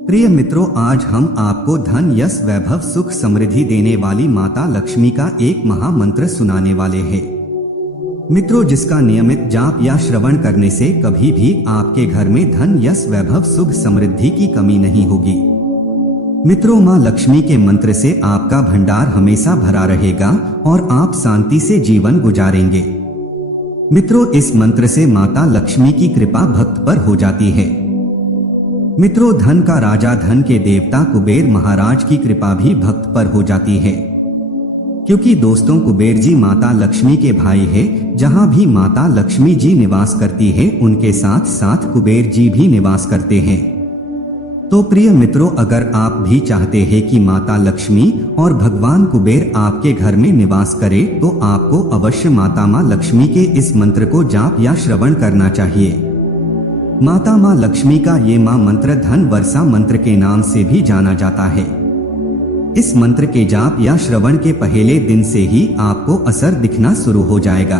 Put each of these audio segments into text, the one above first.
प्रिय मित्रों, आज हम आपको धन यश वैभव सुख समृद्धि देने वाली माता लक्ष्मी का एक महामंत्र सुनाने वाले हैं। मित्रों, जिसका नियमित जाप या श्रवण करने से कभी भी आपके घर में धन यश वैभव सुख समृद्धि की कमी नहीं होगी। मित्रों, माँ लक्ष्मी के मंत्र से आपका भंडार हमेशा भरा रहेगा और आप शांति से जीवन गुजारेंगे। मित्रों, इस मंत्र से माता लक्ष्मी की कृपा भक्त पर हो जाती है। मित्रों, धन का राजा, धन के देवता कुबेर महाराज की कृपा भी भक्त पर हो जाती है, क्योंकि दोस्तों कुबेर जी माता लक्ष्मी के भाई है। जहां भी माता लक्ष्मी जी निवास करती है, उनके साथ साथ कुबेर जी भी निवास करते हैं। तो प्रिय मित्रों, अगर आप भी चाहते हैं कि माता लक्ष्मी और भगवान कुबेर आपके घर में निवास करे, तो आपको अवश्य माता माँ लक्ष्मी के इस मंत्र को जाप या श्रवण करना चाहिए। माता माँ लक्ष्मी का ये माँ मंत्र धन वर्षा मंत्र के नाम से भी जाना जाता है। इस मंत्र के जाप या श्रवण के पहले दिन से ही आपको असर दिखना शुरू हो जाएगा।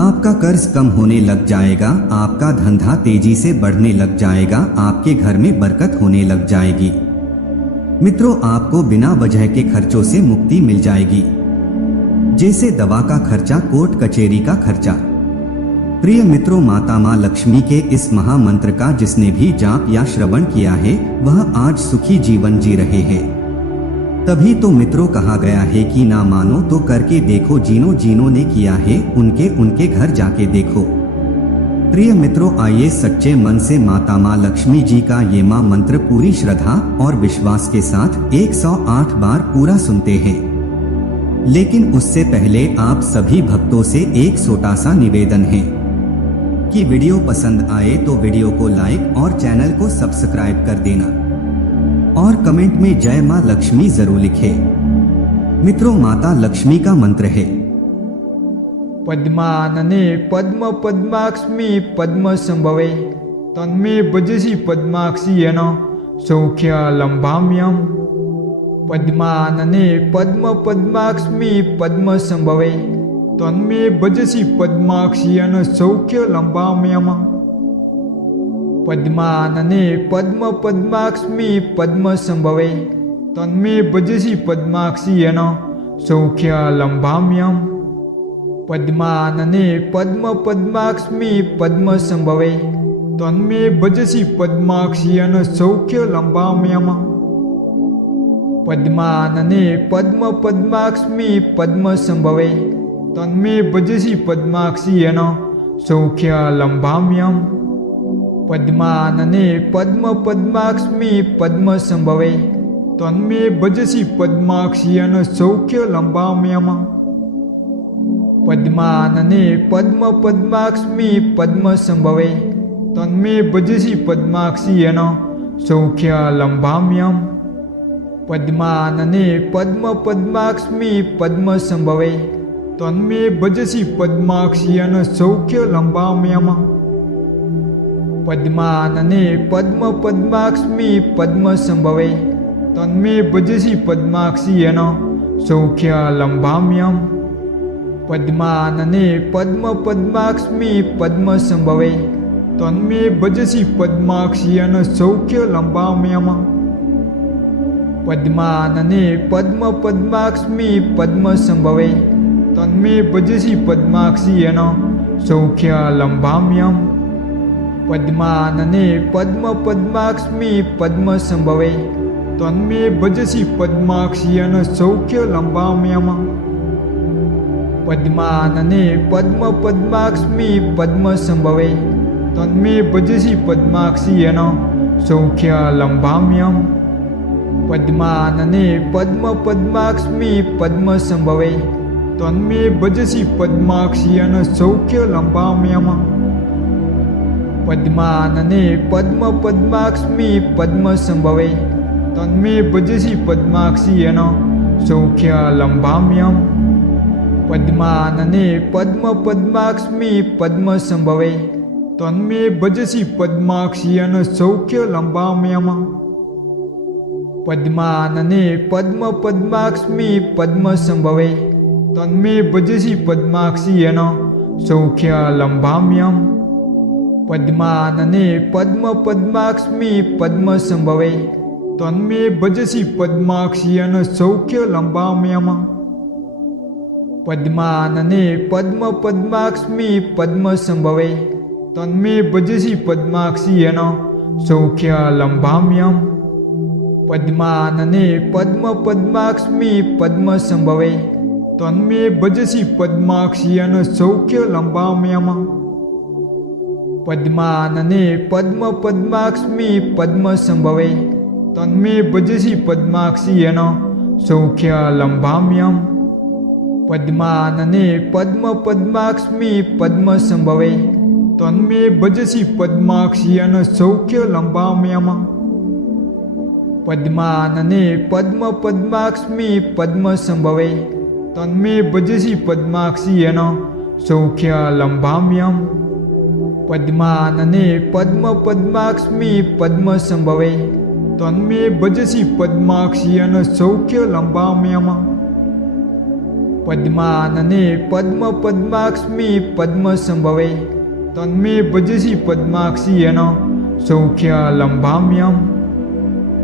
आपका कर्ज कम होने लग जाएगा, आपका धंधा तेजी से बढ़ने लग जाएगा, आपके घर में बरकत होने लग जाएगी। मित्रों, आपको बिना वजह के खर्चों से मुक्ति मिल जाएगी, जैसे दवा का खर्चा, कोर्ट कचहरी का खर्चा। प्रिय मित्रों, माता माँ लक्ष्मी के इस महामंत्र का जिसने भी जाप या श्रवण किया है, वह आज सुखी जीवन जी रहे हैं। तभी तो मित्रों कहा गया है कि ना मानो तो करके देखो, जिन्हों ने किया है उनके घर जाके देखो। प्रिय मित्रों, आइए सच्चे मन से माता माँ लक्ष्मी जी का ये माँ मंत्र पूरी श्रद्धा और विश्वास के साथ 108 बार पूरा सुनते हैं। लेकिन उससे पहले आप सभी भक्तों से एक छोटा सा निवेदन है कि वीडियो पसंद आए तो वीडियो को लाइक और चैनल को सब्सक्राइब कर देना और कमेंट में जय मां लक्ष्मी जरूर लिखे। मित्रों, माता लक्ष्मी का मंत्र है। पद्मानने पद्म पद्माक्ष्मी पद्म संभवे तन्मे भजसी पद्माक्षी येन सौख्य लंबाम्यम। पद्मानने पद्म पद्माक्ष्मी पद्म संभवे तन्मे भजसी पद्माक्षी येन सौख्य लंबाम्यम। पद्मानने पद्म पद्माक्ष्मी पद्म संभवे तन्मे भजसी पद्माक्षी येन सौख्य लंबाम्यम। पद्मानने पद्म पद्माक्ष्मी पद्म संभवे तन्मे भजसी पद्माक्षी येन सौख्य लंबाम्यम। पद्मानने पद्म पद्माक्ष्मी पद्म संभवे तन्मे भजसी पद्माक्षी येन सौख्य लंबाम्यम। पद्मानने पद्म पद्माक्ष्मी पद्म संभवे तन्मे भजसी पद्माक्षी येन सौख्य लंबाम्यम। पद्मानने पद्म पद्माक्ष्मी पद्म संभवे तन्मे भजसी पद्माक्षी येन सौख्य लंबाम्यम। पद्मानने पद्म पद्माक्ष्मी पद्म संभवे तन्मे भजसी पद्माक्षी येन सौख्य लंबाम्यम। पद्मानने पद्म पद्माक्ष्मी पद्म संभवे तन्मे भजसी पद्माक्षी येन सौख्य लंबाम्यम। पद्मानने पद्म पद्माक्ष्मी पद्म संभवे तन्मे भजसी पद्माक्षी येन सौख्य लंबाम्यम। पद्मानने पद्म पद्माक्ष्मी पद्म संभवे तन्मे भजसी पद्माक्षी येन सौख्य लंबाम्यम। पद्मानने पद्म पद्माक्ष्मी पद्म संभवे तन्मे भजसी पद्माक्षी येन सौख्य लंबाम्यम। पद्मानने पद्म पद्माक्ष्मी पद्म संभवे तन्मे भजसी पद्माक्षी येन सौख्य लंबाम्यम। पद्मानने पद्म पद्माक्ष्मी पद्म संभवे तन्मे भजसी पद्माक्षी येन सौख्य लंबाम्यम। पद्मानने पद्म पद्माक्ष्मी पद्म संभवे तन्मे भजसी पद्माक्षी येन सौख्य लंबाम्यम। पद्मानने पद्म पद्माक्ष्मी पद्म संभवे तन्मे भजसी पद्माक्षी येन सौख्य लंबाम्यम। पद्मानने पद्म पद्माक्ष्मी पद्म संभवे तन्मे भजसी पद्माक्षी येन सौख्य लंबाम्यम। पद्मानने पद्मपद्माक्ष्मी पद्मसंभवे तन्मे भजसि पद्माक्षियन सौख्य लंबाम्यम पद्मानने पद्मपद्माक्ष्मी पद्मसंभवे तन्मे भजसि पद्माक्षियन सौख्य लंबाम्यम पद्मानने पद्मपद्माक्ष्मी पद्मसंभवे तन्मे भजसि पद्माक्षियन सौख्य लंबाम्यम पद्मानने पद्मपद्माक्ष्मी पद्मसंभवे तन्मे भजसि पद्माक्षियन सौख्य लंबाम्यम पद्मानने पद्मपद्माक्ष्मी पद्मसंभवे तन्मे भजसि पद्माक्षियन सौख्य लंबाम्यम पद्मानने पद्मपद्माक्ष्मी पद्मसंभवे तन्मे भजसि पद्माक्षियन सौख्य लंबाम्यम पद्मानने पद्मपद्माक्ष्मी पद्मसंभवे तन्मे भजसि पद्माक्षियन सौख्य लंबाम्यम पद्मानने पद्मपद्माक्ष्मी पद्मसंभवे तन्मे भजसि पद्माक्षियन सौख्य लंबाम्यम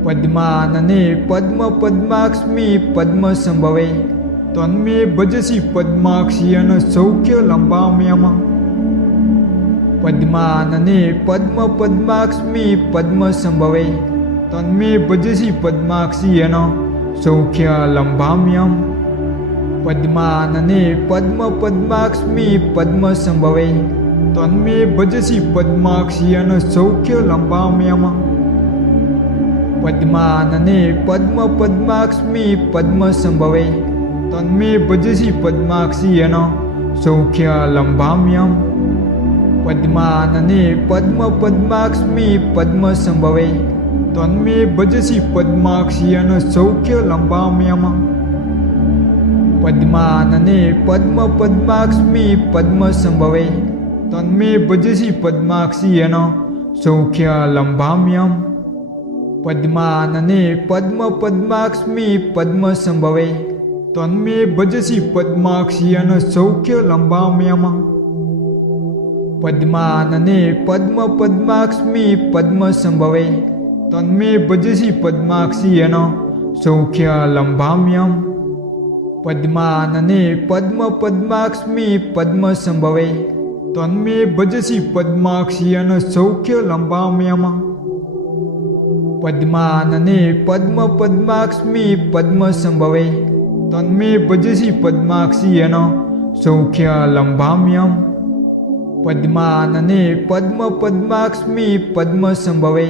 पद्मानने पद्मपद्माक्ष्मी पद्मसंभवे तन्मे भजसि पद्माक्षियन सौख्य लंबाम्यम पद्मानने पद्मपद्माक्ष्मी पद्मसंभवे तन्मे भजसि पद्माक्षियन सौख्य लंबाम्यम पद्मानने पद्मपद्माक्ष्मी पद्मसंभवे तन्मे भजसि पद्माक्षियन सौख्य लंबाम्यम पद्मानने पद्मपद्माक्ष्मी पद्मसंभवे तन्मे भजसि पद्माक्षियन सौख्य लंबाम्यम पद्मानने पद्मपद्माक्ष्मी पद्मसंभवे तन्मे भजसि पद्माक्षियन सौख्य लंबाम्यम पद्मानने पद्मपद्माक्ष्मी पद्मसंभवे तन्मे भजसि पद्माक्षियन सौख्य लंबाम्यम पद्मानने पद्मपद्माक्ष्मी पद्मसंभवे तन्मे भजसि पद्माक्षियन सौख्य लंबाम्यम पद्मानने पद्मपद्माक्ष्मी पद्मसंभवे तन्मे भजसि पद्माक्षियन सौख्य लंबाम्यम पद्मानने पद्मपद्माक्ष्मी पद्मसंभवे तन्मे भजसि पद्माक्षियन सौख्य लंबाम्यम पद्मानने पद्मपद्माक्ष्मी पद्मसंभवे तन्मे भजसि पद्माक्षियन सौख्य लंबाम्यम पद्मानने पद्मपद्माक्ष्मी पद्मसंभवे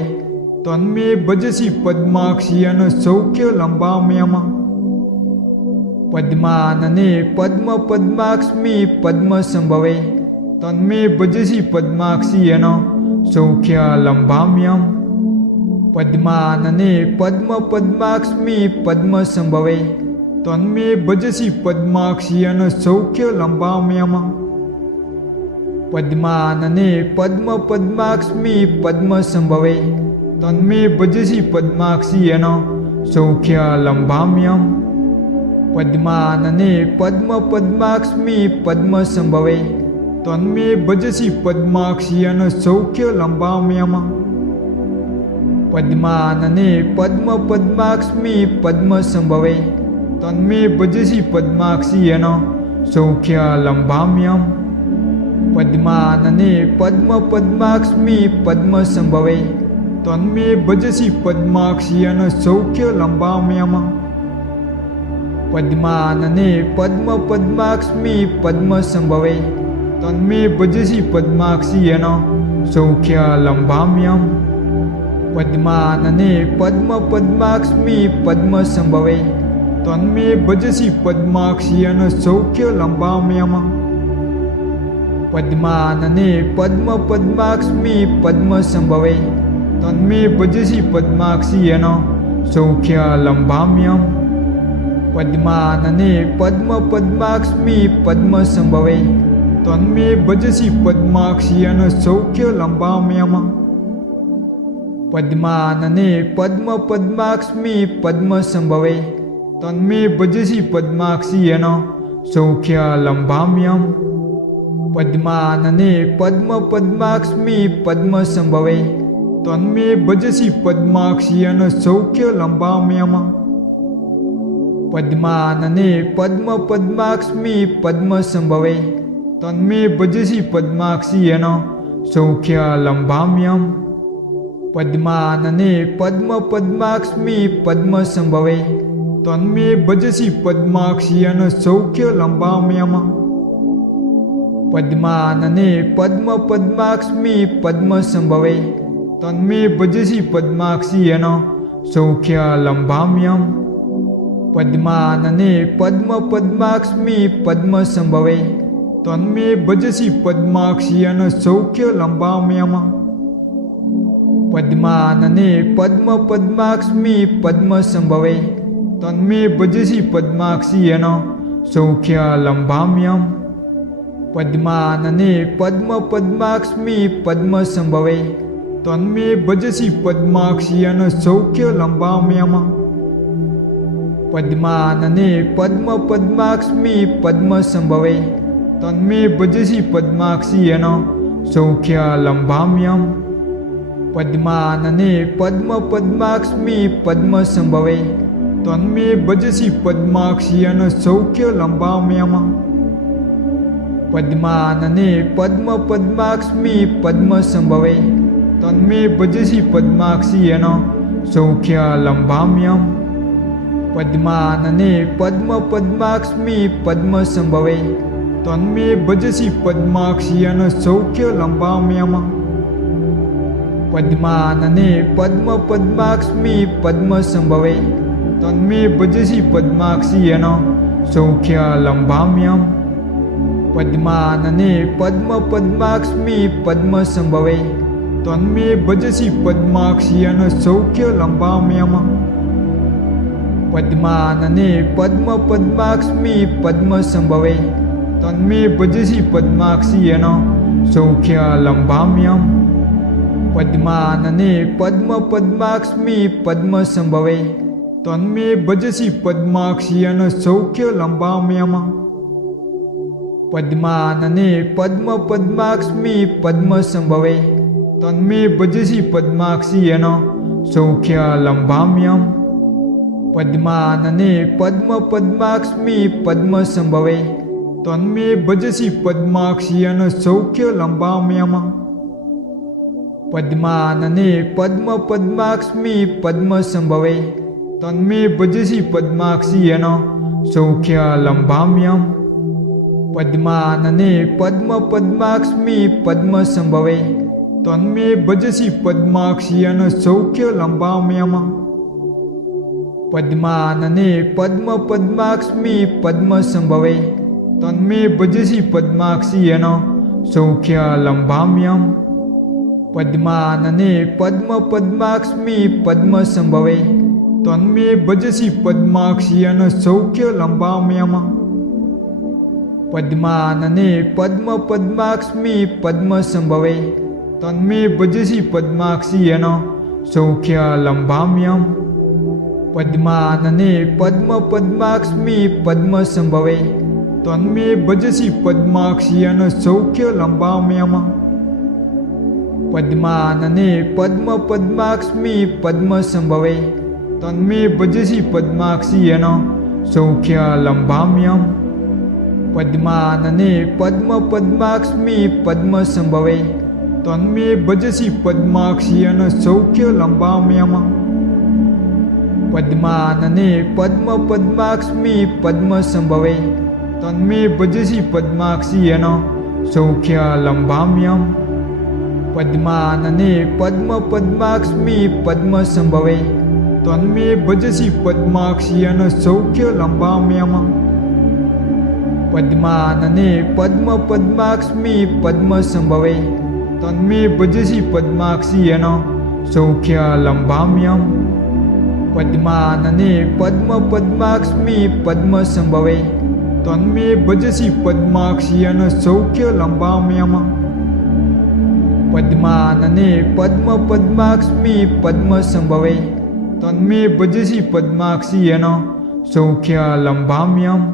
तन्मे भजसि पद्माक्षियन सौख्य लंबाम्यम पद्मानने पद्मपद्माक्ष्मी पद्मसंभवे तन्मे भजसि पद्माक्षियन सौख्य लंबाम्यम पद्मानने पद्मपद्माक्ष्मी पद्मसंभवे तन्मे भजसि पद्माक्षियन सौख्य लंबाम्यम पद्मानने पद्मपद्माक्ष्मी पद्मसंभवे तन्मे भजसि पद्माक्षियन सौख्य लंबाम्यम पद्मानने पद्मपद्माक्ष्मी पद्मसंभवे तन्मे भजसि पद्माक्षियन सौख्य लंबाम्यम पद्मानने पद्मपद्माक्ष्मी पद्मसंभवे तन्मे भजसि पद्माक्षियन सौख्य लंबाम्यम पद्मानने पद्मपद्माक्ष्मी पद्मसंभवे तन्मे भजसि पद्माक्षियन सौख्य लंबाम्यम पद्मानने पद्मपद्माक्ष्मी पद्मसंभवे तन्मे भजसि पद्माक्षियन सौख्य लंबाम्यम पद्मानने पद्मपद्माक्ष्मी पद्मसंभवे तन्मे भजसि पद्माक्षियन सौख्य लंबाम्यम पद्मानने पद्मपद्माक्ष्मी पद्मसंभवे तन्मे भजसि पद्माक्षियन सौख्य लंबाम्यम पद्मानने पद्मपद्माक्ष्मी पद्मसंभवे तन्मे भजसि पद्माक्षियन सौख्य लंबाम्यम पद्मानने पद्मपद्माक्ष्मी पद्मसंभवे तन्मे भजसि पद्माक्षियन सौख्य लंबाम्यम पद्मानने पद्मपद्माक्ष्मी पद्मसंभवे तन्मे भजसि पद्माक्षियन सौख्य लंबाम्यम पद्मानने पद्मपद्माक्ष्मी पद्मसंभवे तन्मे भजसि पद्माक्षियन सौख्य लंबाम्यम पद्मानने पद्मपद्माक्ष्मी पद्मसंभवे तन्मे भजसि पद्माक्षियन सौख्य लंबाम्यम पद्मानने पद्मपद्माक्ष्मी पद्मसंभवे तन्मे भजसि पद्माक्षियन सौख्य लंबाम्यम पद्मानने पद्मपद्माक्ष्मी पद्मसंभवे तन्मे भजसि पद्माक्षियन सौख्य लंबाम्यम पद्मानने पद्मपद्माक्ष्मी पद्मसंभवे तन्मे भजसि पद्माक्षियन सौख्य लंबाम्यम पद्मानने पद्मपद्माक्ष्मी पद्मसंभवे तन्मे भजसि पद्माक्षियन सौख्य लंबाम्यम पद्मानने पद्मपद्माक्ष्मी पद्मसंभवे तन्मे भजसि पद्माक्षियन सौख्य लंबाम्यम पद्मानने पद्मपद्माक्ष्मी पद्मसंभवे तन्मे भजसि पद्माक्षियन सौख्य लंबाम्यम पद्मानने पद्मपद्माक्ष्मी पद्मसंभवे तन्मे भजसि पद्माक्षियन सौख्य लंबाम्यम पद्मानने पद्मपद्माक्ष्मी पद्मसंभवे तन्मे भजसि पद्माक्षियन सौख्य लंबाम्यम पद्मानने पद्मपद्माक्ष्मी पद्मसंभवे तन्मे भजसि पद्माक्षियन सौख्य लंबाम्यम पद्मानने पद्मपद्माक्ष्मी पद्मसंभवे तन्मे भजसि पद्माक्षियन सौख्य लंबाम्यम पद्मानने पद्मपद्माक्ष्मी पद्मसंभवे तन्मे भजसि पद्माक्षियन सौख्य लंबाम्यम पद्मानने पद्मपद्माक्ष्मी पद्मसंभवे तन्मे भजसि पद्माक्षियन सौख्य लंबाम्यम पद्मानने पद्मपद्माक्ष्मी पद्मसंभवे तन्मे भजसि पद्माक्षियन सौख्य लंबाम्यम पद्मानने पद्मपद्माक्ष्मी पद्मसंभवे तन्मे भजसि पद्माक्षियन सौख्य लंबाम्यम पद्मानने पद्मपद्माक्ष्मी पद्मसंभवे तन्मे भजसि पद्माक्षियन सौख्य लंबाम्यम पद्मानने पद्मपद्माक्ष्मी पद्मसंभवे तन्मे भजसि पद्माक्षियन सौख्य लंबाम्यम पद्मानने पद्मपद्माक्ष्मी पद्मसंभवे तन्मे भजसि पद्माक्षियन सौख्य लंबाम्यम पद्मानने पद्मपद्माक्ष्मी पद्मसंभवे तन्मे भजसि पद्माक्षियन सौख्य लंबाम्यम पद्मानने पद्मपद्माक्ष्मी पद्मसंभवे तन्मे भजसि पद्माक्षियन सौख्य लंबाम्यम पद्मानने पद्मपद्माक्ष्मी पद्मसंभवे तन्मे भजसि पद्माक्षियन सौख्य लंबाम्यम पद्मानने पद्मपद्माक्ष्मी पद्मसंभवे तन्मे भजसि पद्माक्षियन सौख्य लंबाम्यम पद्मानने पद्मपद्माक्ष्मी पद्मसंभवे तन्मे भजसि पद्माक्षियन सौख्य लंबाम्यम पद्मानने पद्मपद्माक्ष्मी पद्मसंभवे तन्मे भजसि पद्माक्षियन सौख्य लंबाम्यम पद्मानने पद्मपद्माक्ष्मी पद्मसंभवे तन्मे भजसि पद्माक्षियन सौख्य लंबाम्यम पद्मानने पद्मपद्माक्ष्मी पद्मसंभवे तन्मे भजसि पद्माक्षियन सौख्य लंबाम्यम पद्मानने पद्मपद्माक्ष्मी पद्मसंभवे तन्मे भजसि पद्माक्षियन सौख्य लंबाम्यम पद्मानने पद्मपद्माक्ष्मी पद्मसंभवे तन्मे भजसि पद्माक्षियन सौख्य लंबाम्यम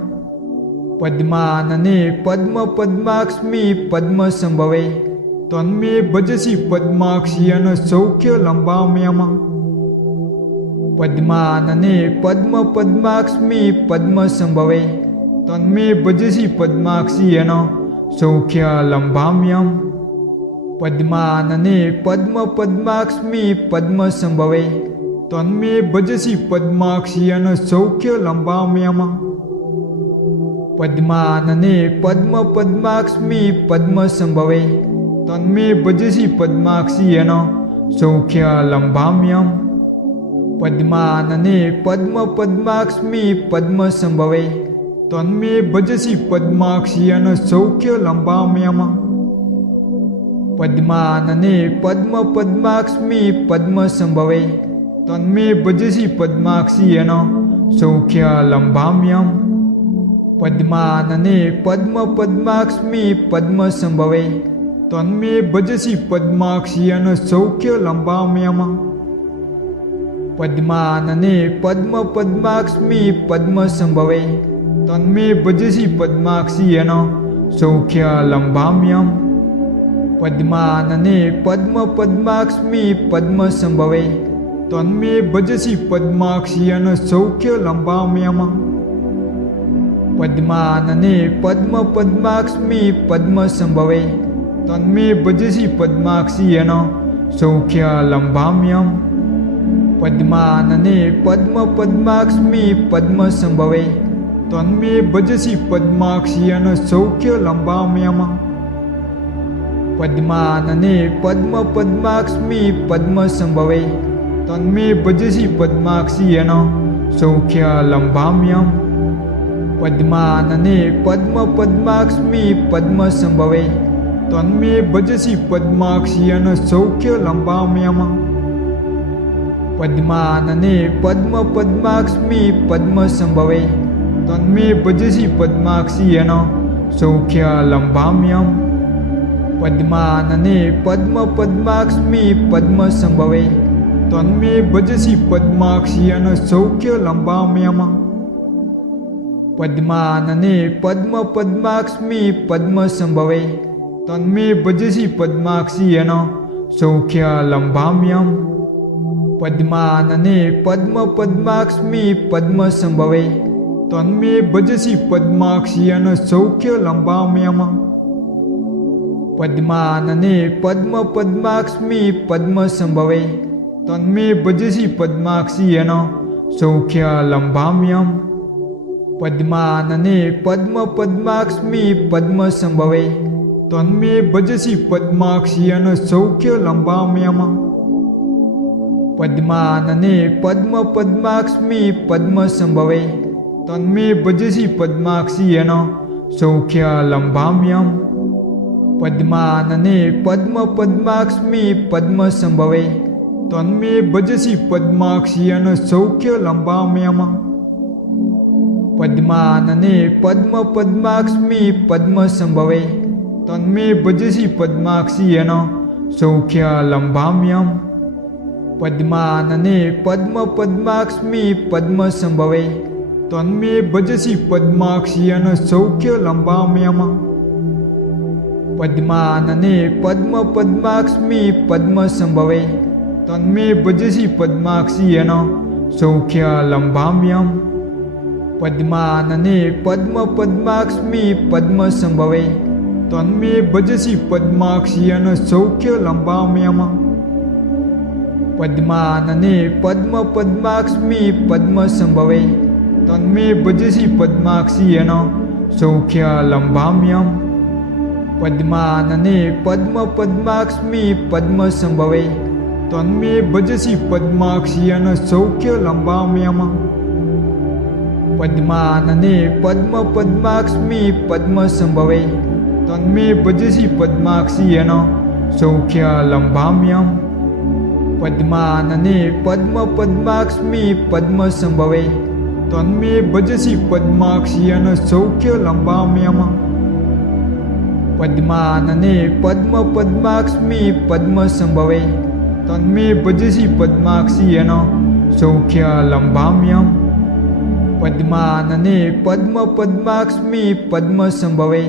पद्मानने पद्मपद्माक्ष्मी पद्मसंभवे तन्मे भजसि पद्माक्षियन सौख्य लंबाम्यम पद्मानने पद्मपद्माक्ष्मी पद्मसंभवे तन्मे भजसि पद्माक्षियन सौख्य लंबाम्यम पद्मानने पद्मपद्माक्ष्मी पद्मसंभवे तन्मे भजसि पद्माक्षियन सौख्य लंबाम्यम पद्मानने पद्मपद्माक्ष्मी पद्मसंभवे तन्मे भजसि पद्माक्षियन सौख्य लंबाम्यम पद्मानने पद्मपद्माक्ष्मी पद्मसंभवे तन्मे भजसि पद्माक्षियन सौख्य लंबाम्यम पद्मानने पद्मपद्माक्ष्मी पद्मसंभवे तन्मे भजसि पद्माक्षियन सौख्य लंबाम्यम पद्मानने पद्मपद्माक्ष्मी पद्मसंभवे तन्मे भजसि पद्माक्षियन सौख्य लंबाम्यम पद्मानने पद्मपद्माक्ष्मी पद्मसंभवे तन्मे भजसि पद्माक्षियन सौख्य लंबाम्यम पद्मानने पद्मपद्माक्ष्मी पद्मसंभवे तन्मे भजसि पद्माक्षियन सौख्य लंबाम्यम पद्मानने पद्मपद्माक्ष्मी पद्मसंभवे तन्मे भजसि पद्माक्षियन सौख्य लंबाम्यम पद्मानने पद्मपद्माक्ष्मी पद्मसंभवे तन्मे भजसि पद्माक्षियन सौख्य लंबाम्यम पद्मानने पद्मपद्माक्ष्मी पद्मसंभवे तन्मे भजसि पद्माक्षियन सौख्य लंबाम्यम पद्मानने पद्मपद्माक्ष्मी पद्मसंभवे तन्मे भजसि पद्माक्षियन सौख्य लंबाम्यम पद्मानने पद्मपद्माक्ष्मी पद्मसंभवे तन्मे भजसि पद्माक्षियन सौख्य लंबाम्यम पद्मानने पद्मपद्माक्ष्मी पद्मसंभवे तन्मे भजसि पद्माक्षियन सौख्य लंबाम्यम पद्मानने पद्मपद्माक्ष्मी पद्मसंभवे तन्मे भजसि पद्माक्षियन सौख्य लंबाम्यम पद्मानने पद्मपद्माक्ष्मी पद्मसंभवे तन्मे भजसि पद्माक्षियन सौख्य लंबाम्यम पद्मानने पद्मपद्माक्ष्मी पद्मसंभवे तन्मे भजसि पद्माक्षियन सौख्य लंबाम्यम पद्मानने पद्मपद्माक्ष्मी पद्मसंभवे तन्मे भजसि पद्माक्षियन सौख्य लंबाम्यम पद्मानने पद्मपद्माक्ष्मी पद्मसंभवे तन्मे भजसि पद्माक्षियन सौख्य लंबाम्यम पद्मानने पद्मपद्माक्ष्मी पद्मसंभवे तन्मे भजसि पद्माक्षियन सौख्य लंबाम्यम पद्मानने पद्मपद्माक्ष्मी पद्मसंभवे तन्मे भजसि पद्माक्षियन सौख्य लंबाम्यम पद्मानने पद्मपद्माक्ष्मी पद्मसंभवे तन्मे भजसि पद्माक्षियन सौख्य लंबाम्यम पद्मानने पद्मपद्माक्ष्मी पद्मसंभवे तन्मे भजसि पद्माक्षियन सौख्य लंबाम्यम पद्मानने पद्मपद्माक्ष्मी पद्मसंभवे तन्मे भजसि पद्माक्षियन सौख्य लंबाम्यम पद्मानने पद्मपद्माक्ष्मी पद्मसंभवे तन्मे भजसि पद्माक्षियन सौख्य लंबाम्यम पद्मानने पद्मपद्माक्ष्मी पद्मसंभवे तन्मे भजसि पद्माक्षियन सौख्य लंबाम्यम पद्मानने पद्मपद्माक्ष्मी पद्मसंभवे तन्मे भजसि पद्माक्षियन सौख्य लंबाम्यम पद्मानने पद्मपद्माक्ष्मी पद्मसंभवे तन्मे भजसि पद्माक्षियन सौख्य लंबाम्यम पद्मानने पद्मपद्माक्ष्मी पद्मसंभवे तन्मे भजसि पद्माक्षियन सौख्य लंबाम्यम પદ્માનને પદ્મ પદ્માક્ષ્મી પદ્મ સંભવે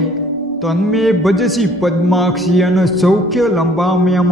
તન્મે ભજસી પદ્માક્ષી અને સૌખ્ય લંબામ્યમ